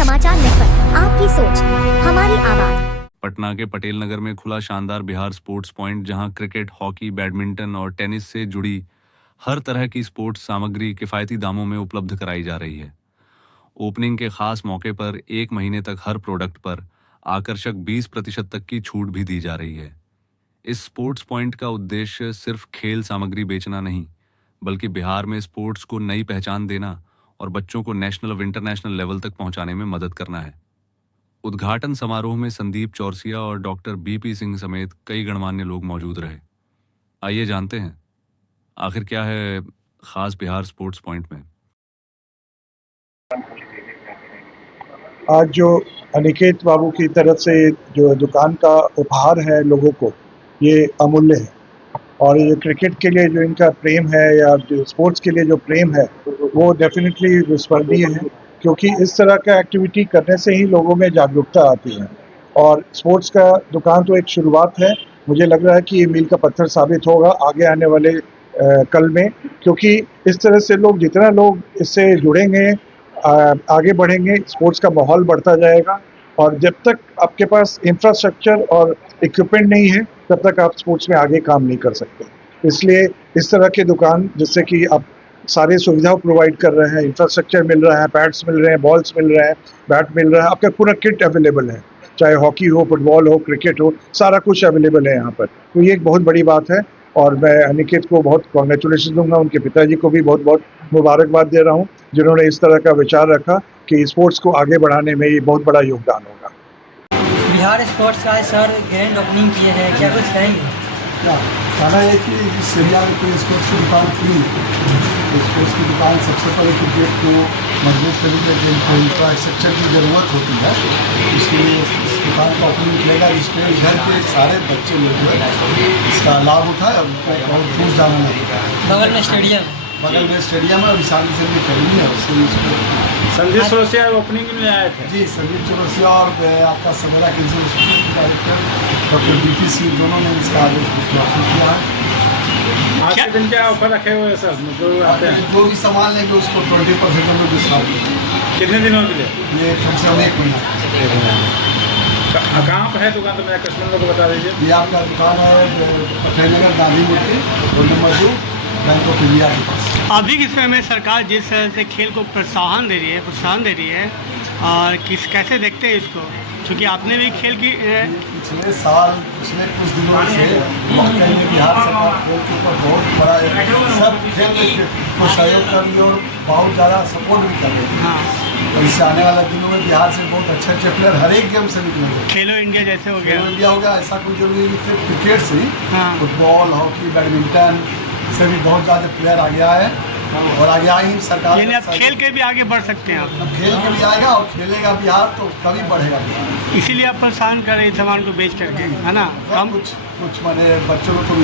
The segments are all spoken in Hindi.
समाचार नेटवर्क, आपकी सोच हमारी आवाज। पटना के पटेल नगर में खुला शानदार बिहार स्पोर्ट्स पॉइंट, जहां क्रिकेट, हॉकी, बैडमिंटन और टेनिस से जुड़ी हर तरह की स्पोर्ट्स सामग्री किफ़ायती दामों में उपलब्ध कराई जा रही है। ओपनिंग के खास मौके पर 1 महीने तक हर प्रोडक्ट पर आकर्षक 20% तक की छूट भी दी जा रही है। इस स्पोर्ट्स पॉइंट का उद्देश्य सिर्फ खेल सामग्री बेचना नहीं, बल्कि बिहार में स्पोर्ट्स को नई पहचान देना और बच्चों को नेशनल और इंटरनेशनल लेवल तक पहुंचाने में मदद करना है। उद्घाटन समारोह में संदीप चौरसिया और डॉक्टर बीपी सिंह समेत कई गणमान्य लोग मौजूद रहे। आइए जानते हैं आखिर क्या है खास बिहार स्पोर्ट्स पॉइंट में। आज जो अनिकेत बाबू की तरफ से जो दुकान का उपहार है लोगों को, ये अमूल्य है। और ये क्रिकेट के लिए जो इनका प्रेम है या जो स्पोर्ट्स के लिए जो प्रेम है, वो डेफिनेटली विस्मरणीय है, क्योंकि इस तरह का एक्टिविटी करने से ही लोगों में जागरूकता आती है। और स्पोर्ट्स का दुकान तो एक शुरुआत है, मुझे लग रहा है कि ये मील का पत्थर साबित होगा आगे आने वाले कल में, क्योंकि इस तरह से जितना लोग इससे जुड़ेंगे, आगे बढ़ेंगे, स्पोर्ट्स का माहौल बढ़ता जाएगा। और जब तक आपके पास इंफ्रास्ट्रक्चर और इक्विपमेंट नहीं है, तब तक आप स्पोर्ट्स में आगे काम नहीं कर सकते। इसलिए इस तरह के दुकान, जिससे कि आप सारे सुविधा प्रोवाइड कर रहे हैं, इंफ्रास्ट्रक्चर मिल रहा है, पैड्स मिल रहे हैं, बॉल्स मिल रहे हैं, बैट मिल रहा है, आपका पूरा किट अवेलेबल है, चाहे हॉकी हो, फुटबॉल हो, क्रिकेट हो, सारा कुछ अवेलेबल है यहाँ पर। तो ये एक बहुत बड़ी बात है और मैं अनिकेत को बहुत कॉन्ग्रेचुलेशन दूंगा, उनके पिताजी को भी बहुत बहुत मुबारकबाद दे रहा हूँ, जिन्होंने इस तरह का विचार रखा कि स्पोर्ट्स को आगे बढ़ाने में ये बहुत बड़ा योगदान होगा। बिहार स्पोर्ट्स का सर ग्रैंड ओपनिंग किए हैं, क्या कुछ कहेंगे? कहना है कि इस एरिया में कोई स्पोर्ट्स की दुकान थी, स्पोर्ट्स की दुकान सबसे पहले क्रिकेट को मजबूत करने के लिए जो इंफ्रास्ट्रक्चर की ज़रूरत होती है, उसके लिए इस दुकान का ओपनिंग किया, जिसमें घर के सारे बच्चे लोग जो है इसका लाभ उठाए और उनको बहुत दूर जाना नहीं। बगल में स्टेडियम है और ईशान से भी करीबी है, उससे संदीप चौरसिया ओपनिंग में आए थे। जी, संदीप चौरसिया और आपका सवेरा कैंसर हॉस्पिटल के डायरेक्टर डॉक्टर बीपी सिंह, दोनों ने इसका आदेश किया है। आज के दिन क्या ऑफर रखे हुए हैं सर? जो भी सामान लेंगे उसको 20% में डिस्काउंट। कितने दिनों के लिए? ये कम से कम 1 महीना। कहाँ पर है दुकान, तो मेरे कस्टमर को बता दीजिए। ये आपका दुकान है पटेल नगर, गांधी मूर्ति, 2 नंबर 2, बैंक ऑफ इंडिया के पास। अभी के समय में सरकार जिस तरह से खेल को प्रोत्साहन दे रही है और कैसे देखते हैं इसको, क्योंकि आपने भी खेल की पिछले कुछ दिनों से वाकई में बिहार सरकार खेल के ऊपर बहुत बड़ा सब खेल को सहयोग कर रही है और बहुत ज़्यादा सपोर्ट भी कर रही है। हाँ, और इससे आने वाले दिनों में बिहार से बहुत अच्छे प्लेयर हर एक गेम से निकलेंगे। खेलो इंडिया जैसे हो खेलो इंडिया हो गया, ऐसा कोई जरूरी नहीं सिर्फ क्रिकेट से ही, हाँ, फुटबॉल, हॉकी, बैडमिंटन से भी बहुत ज़्यादा प्लेयर आ गया है और आगे आएंगे सरकार। यानी आप खेल के भी आगे बढ़ सकते हैं। आप खेल के भी आएगा और खेलेगा बिहार तो कभी बढ़ेगा बिहार। इसीलिए आप प्रोत्साहन कर रहे हैं सामान को बेच करके, है ना? हम कुछ मैंने बच्चों को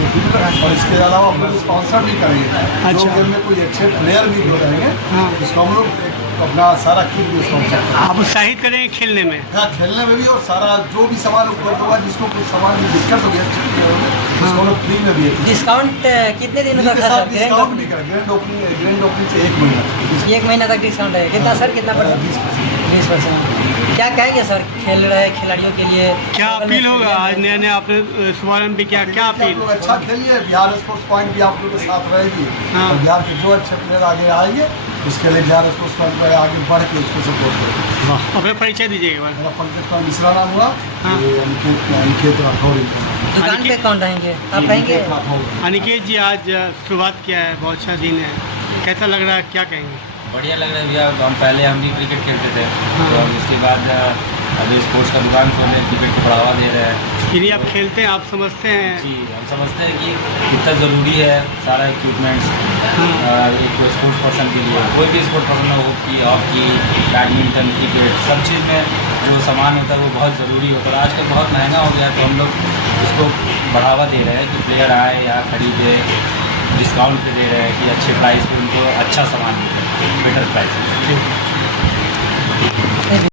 और इसके अलावा हम लोग स्पॉन्सर भी करेंगे। जो गेम में कोई अच्छे प्लेयर भी जो रहेंगे, हाँ, उसको हम लोग अपना सारा किट भी स्पॉन्सर करेंगे। आप उत्साहित करेंगे खेलने में? हाँ, खेलने में भी, और सारा जो भी सामान उपलब्ध होगा, जिसको कुछ सामान की दिक्कत होगी अच्छे प्लेयरों में, उसको हम लोग फ्री में भी डिस्काउंट कितने दिनों तक है सर? डिस्काउंट भी करेंगे। ग्रैंड ओपनिंग से 1 महीना 1 महीना तक डिस्काउंट है। कितना सर, कितना पड़ेगा? 20%। क्या कहेंगे सर खेल रहे खिलाड़ियों के लिए? क्या अपील होगा? आज नया आपने शुभारंभ भी क्या अपील? अच्छा खेलिए, बिहार स्पोर्ट्स पॉइंट भी आप लोग के साथ रहेगी। हाँ, और बिहार के जो अच्छे प्लेयर आगे आएंगे, उसके लिए बिहार स्पोर्ट्स पॉइंट पर आगे बढ़ के उसको सपोर्ट करेंगे। अपना परिचय दीजिएगा। मेरा पंकज कुमार मिश्रा नाम हुआ। हाँ, अनिकेत राठौर। दुकान पे कौन रहेंगे? आप रहेंगे? अनिकेत जी, आज शुरुआत किया है, बहुत अच्छा दिन है, कैसा लग रहा है, क्या कहेंगे? बढ़िया लग रहा है भैया। हम भी क्रिकेट खेलते थे, तो उसके बाद अभी स्पोर्ट्स का दुकान खोले, क्रिकेट को बढ़ावा दे रहे हैं। यदि आप खेलते हैं, आप समझते हैं? जी, हम समझते हैं कि कितना ज़रूरी है सारा इक्विपमेंट्स एक स्पोर्ट्स पर्सन के लिए। कोई भी स्पोर्ट्स पर्सन हो, हॉकी, बैडमिंटन, क्रिकेट, सब चीज़ में जो सामान होता है वो बहुत ज़रूरी होता है। आजकल बहुत महंगा हो गया है, तो हम लोग उसको बढ़ावा दे रहे हैं कि प्लेयर आए या खरीदे, डिस्काउंट पे दे रहे हैं कि अच्छे प्राइस पे उनको अच्छा सामान मिले, बेटर प्राइस।